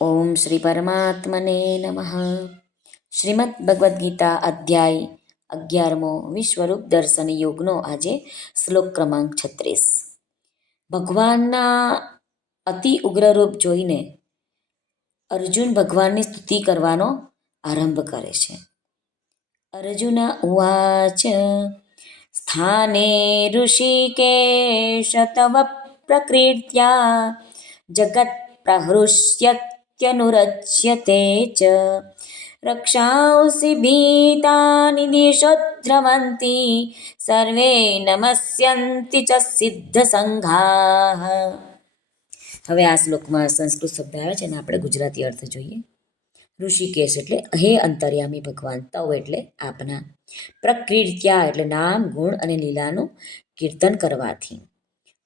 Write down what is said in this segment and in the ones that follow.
ઓમ શ્રી પરમાત્મને નમઃ શ્રીમદ ભગવદ્ ગીતા અધ્યાય અગિયારમો વિશ્વરૂપ દર્શન યોગનો આજે શ્લોક ક્રમાંક છત્રીસ ભગવાનના અતિ ઉગ્ર રૂપ જોઈને અર્જુન ભગવાનની સ્તુતિ કરવાનો આરંભ કરે છે અર્જુન ઉવાચ સ્થાને ઋષિકેશ તવ પ્રકૃત્યા જગત પ્રહૃષ્યત્યનુરચ્યતે ચ રક્ષાંસि ભીતાनि દિશો દ્રવન્તિ સર્વે નમસ્યંતિ ચ સિદ્ધ સંઘાહ હવે આ શ્લોકમાં સંસ્કૃત શબ્દ આવે છે અને આપણે ગુજરાતી અર્થ જોઈએ. ઋષિકેશ એટલે હે અંતર્યામી ભગવાન, તવ એટલે આપના. પ્રકીર્ત્યા એટલે નામ, ગુણ અને લીલાનું કીર્તન કરવાથી.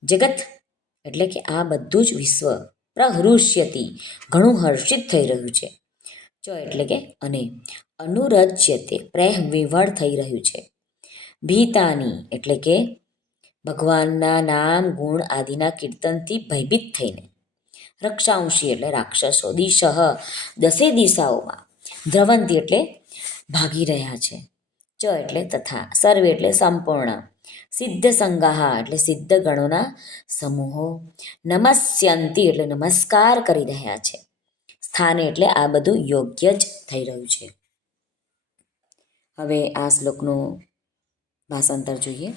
જગત એટલે કે આ બધું જ વિશ્વ. પ્રહૃષ્યતિ. ઘણું હર્ષિત થઈ રહ્યું છે. ચ એટલે કે અને અનુરજ્યતે પ્રેમ વિવળ થઈ રહ્યું છે. ભીતાની એટલે કે ભગવાનના નામ, ગુણ આદિના કીર્તનથી ભયભીત થઈને. રક્ષાંશી એટલે રાક્ષસો, દિશહ, દસે દિશાઓમાં. ધ્રવંતી એટલે ભાગી રહ્યા છે. ચ એટલે તથા. સર્વે એટલે સંપૂર્ણ. સિદ્ધ સંગાહા એટલે સિદ્ધ ગણોના સમૂહો નમસ્યંતિ એટલે નમસ્કાર કરી રહ્યા છે. સ્થાને એટલે આ બધું યોગ્ય જ થઈ રહ્યું છે. હવે આ શ્લોકનું ભાષાંતર જોઈએ.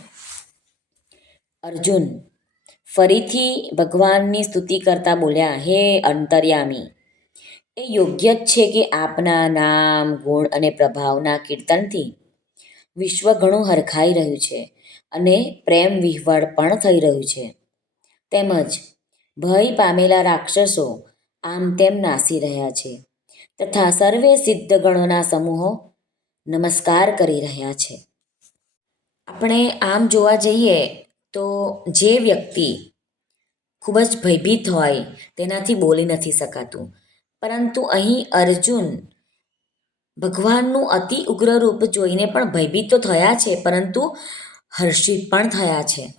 અર્જુન, ફરીથી ભગવાનની સ્તુતિ કરતા બોલ્યા, હે અંતર્યામી, એ યોગ્ય જ છે કે આપના નામ, ગુણ અને પ્રભાવના કીર્તનથી વિશ્વ ઘણું હરખાઈ રહ્યું છે. અને પ્રેમ વિહવળ પણ થઈ રહ્યું છે. તેમજ ભય પામેલા રાક્ષસો આમ તેમ નાસી રહ્યા છે તથા સર્વે સિદ્ધ ગણોના સમૂહો નમસ્કાર કરી રહ્યા છે. આપણે આમ જોવા જઈએ તો જે વ્યક્તિ ખૂબ જ ભયભીત હોય તેનાથી બોલી નથી શકાતું. પરંતુ અહીં અર્જુન ભગવાનનું અતિ ઉગ્ર રૂપ જોઈને પણ ભયભીત તો થયા છે પરંતુ હર્ષિત પણ થયા છે.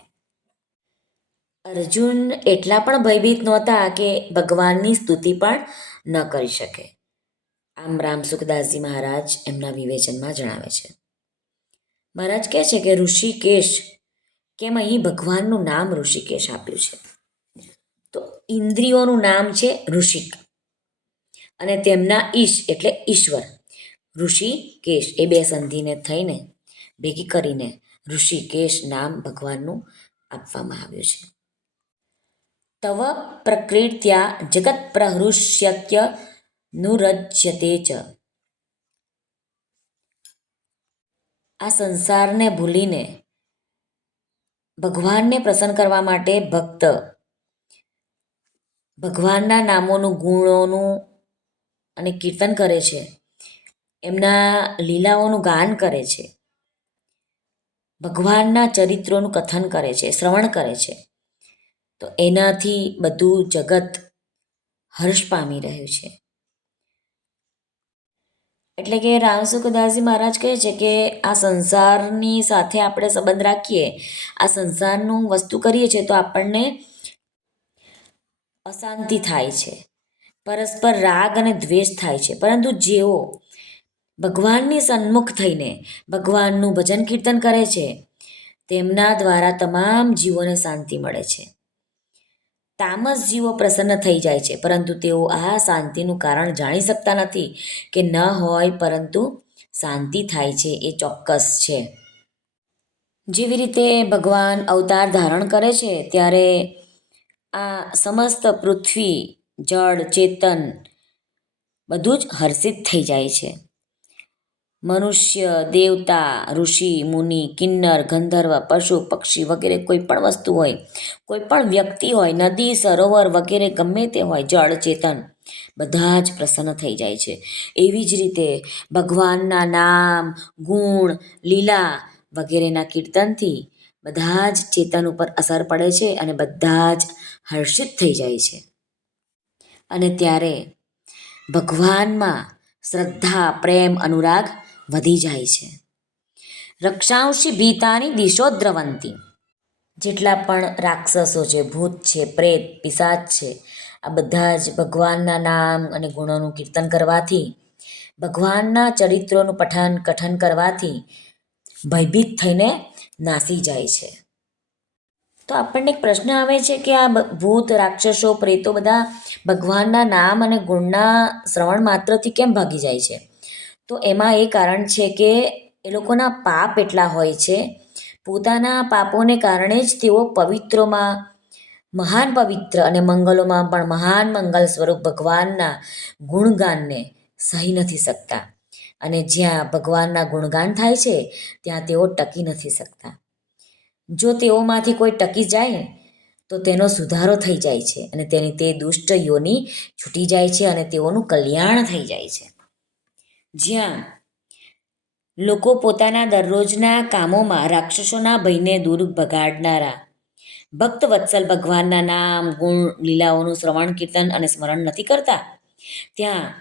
અર્જુન એટલા પણ ભયભીત નહોતા કે ભગવાનની સ્તુતિ પણ ન કરી શકે. આમ રામ સુખદાસજી મહારાજ એમના વિવેચનમાં જણાવે છે. મહારાજ કહે છે કે ઋષિકેશ, કેમ અહીં ભગવાનનું નામ ઋષિકેશ આપ્યું છે? તો ઇન્દ્રિયોનું નામ છે ઋષિક. અને તેમના ઈશ એટલે ઈશ્વર. ઋષિકેશ એ બે સંધિને થઈને ભેગી કરીને ઋષિકેશ નામ ભગવાનનું આપવામાં આવ્યું છે. તવ પ્રકૃત્યા જગત પ્રહૃષ્યક્ય નુરજ્યતે ચ. આ સંસારને ભૂલીને ભગવાનને પ્રસન્ન કરવા માટે ભક્ત ભગવાનના નામોનું, ગુણોનું અને કીર્તન કરે છે. એમના લીલાઓનું ગાન કરે છે. ભગવાનના ચરિત્રોનું કથન કરે છે, શ્રવણ કરે છે. તો એનાથી બધું જગત હર્ષ પામી રહ્યું છે. એટલે કે રામસુખદાસજી મહારાજ કહે છે કે આ સંસારની સાથે આપણે સંબંધ રાખીએ, આ સંસારનું વસ્તુ કરીએ છીએ તો આપણને અશાંતિ થાય છે. પરસ્પર રાગ અને દ્વેષ થાય છે. પરંતુ જેઓ ભગવાનની સન્મુખ થઈને ભગવાનનું ભજન કીર્તન કરે છે. તેમના દ્વારા તમામ જીવોને શાંતિ મળે છે. તામસ જીવો પ્રસન્ન થઈ જાય છે, પરંતુ તેઓ આ શાંતિનું કારણ જાણી શકતા નથી કે ન હોય, પરંતુ શાંતિ થાય છે, એ ચોક્કસ છે. જેવી રીતે ભગવાન અવતાર ધારણ કરે છે, ત્યારે આ સમસ્ત પૃથ્વી, જળ, ચેતન બધું જ હર્ષિત થઈ જાય છે. મનુષ્ય, દેવતા, ઋષિ, મુનિ, કિન્નર, ગંધર્વ, પશુ, પક્ષી વગેરે કોઈ પણ વસ્તુ હોય, કોઈ પણ વ્યક્તિ હોય, નદી, સરોવર વગેરે ગમે તે હોય, જળ, ચેતન, બધા જ પ્રસન્ન થઈ જાય છે. એવી જ રીતે ભગવાનના નામ, ગુણ, લીલા વગેરેના કીર્તનથી બધા જ ચેતન ઉપર અસર પડે છે અને બધા જ હર્ષિત થઈ જાય છે. અને ત્યારે ભગવાનમાં શ્રદ્ધા, પ્રેમ, અનુરાગ વધી જાય છે. રક્ષાંશી ભીતાની દિશો દ્રવંતી. જેટલા પણ રાક્ષસો છે, ભૂત છે, પ્રેત, પિશાચ છે, આ બધા જ ભગવાનના નામ અને ગુણોનું કીર્તન કરવાથી, ભગવાનના ચરિત્રોનું પઠન કઠન કરવાથી ભયભીત થઈને નાસી જાય છે. તો આપણને એક પ્રશ્ન આવે છે કે આ ભૂત, રાક્ષસો, પ્રેતો બધા ભગવાનના નામ અને ગુણના શ્રવણ માત્રથી કેમ ભાગી જાય છે? તો એમાં એ કારણ છે કે એ લોકોના પાપ એટલા હોય છે. પોતાના પાપોને કારણે જ તેઓ પવિત્રોમાં, મહાન પવિત્ર અને મંગલોમાં પણ મહાન મંગલ સ્વરૂપ ભગવાનના ગુણગાનને સહી નથી શકતા. અને જ્યાં ભગવાનના ગુણગાન થાય છે, ત્યાં તેઓ ટકી નથી શકતા. જો તેઓમાંથી કોઈ ટકી જાય, તો તેનો સુધારો થઈ જાય છે અને તેની તે દુષ્ટ યોની છૂટી જાય છે અને તેઓનું કલ્યાણ થઈ જાય છે. જ્યાં લોકો પોતાના દરરોજના કામોમાં રાક્ષસોના ભયને દૂર ભગાડનારા. ભક્ત વત્સલ ભગવાનના નામ, ગુણ, લીલાઓનું શ્રવણ, કીર્તન અને સ્મરણ નથી કરતા. ત્યાં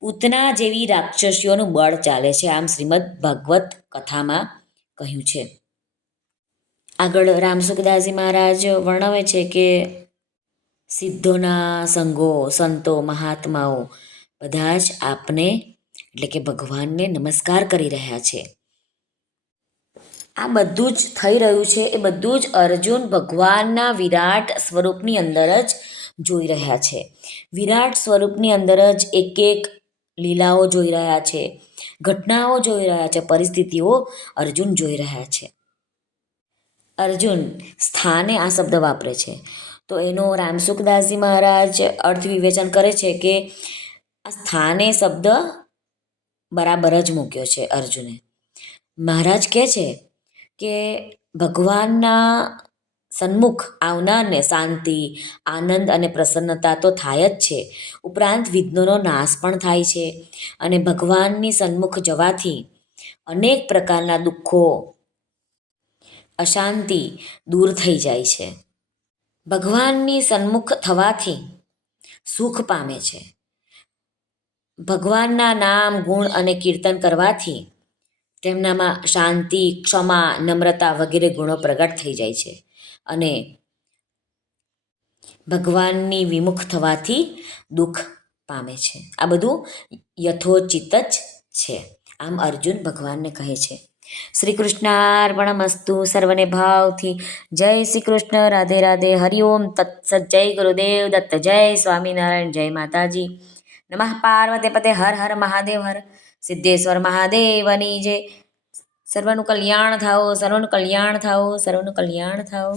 પૂતના જેવી રાક્ષસીઓનું બળ ચાલે છે, આમ શ્રીમદ ભાગવત કથામાં કહ્યું છે. આગળ રામસુખદાસજી મહારાજ વર્ણવે છે કે સિદ્ધોના સંઘો સંતો, મહાત્માઓ બધા જ આપને એટલે કે ભગવાનને નમસ્કાર કરી રહ્યા છે. આ બધું જ થઈ રહ્યું છે, એ બધું જ અર્જુન ભગવાનના વિરાટ સ્વરૂપની અંદર જ જોઈ રહ્યા છે. વિરાટ સ્વરૂપની અંદર જ એક એક લીલાઓ જોઈ રહ્યા છે, ઘટનાઓ જોઈ રહ્યા છે, પરિસ્થિતિઓ અર્જુન જોઈ રહ્યા છે. અર્જુન સ્થાને આ શબ્દ વાપરે છે. તો એનો રામસુખદાસજી મહારાજ અર્થ વિવેચન કરે છે કે આ સ્થાને શબ્દ બરાબર જ મૂક્યો છે અર્જુને. મહારાજ કહે છે કે ભગવાનના સન્મુખ આવનારને શાંતિ, આનંદ અને પ્રસન્નતા તો થાય જ છે. ઉપરાંત વિઘ્નોનો નાશ પણ થાય છે. અને ભગવાનની સન્મુખ જવાથી અનેક પ્રકારના દુઃખો, અશાંતિ દૂર થઈ જાય છે. ભગવાનની સન્મુખ થવાથી સુખ પામે છે. ભગવાનના નામ, ગુણ અને કીર્તન કરવાથી તેમનામાં શાંતિ, ક્ષમા, નમ્રતા વગેરે ગુણો પ્રગટ થઈ જાય છે. અને ભગવાનની વિમુખ થવાથી દુઃખ પામે છે. આ બધું યથોચિત જ છે. આમ અર્જુન ભગવાનને કહે છે. શ્રી કૃષ્ણાર્પણમસ્તુ સર્વને ભાવથી જય શ્રી કૃષ્ણ રાધે રાધે હરિઓમ તત્સત જય ગુરુદેવ દત્ત, જય સ્વામિનારાયણ, જય માતાજી. નમઃ પાર્વતી પતે હર હર મહાદેવ હર સિદ્ધેશ્વર મહાદેવની જે સર્વનું કલ્યાણ થાઓ સર્વનું કલ્યાણ થાઓ સર્વનું કલ્યાણ થાઓ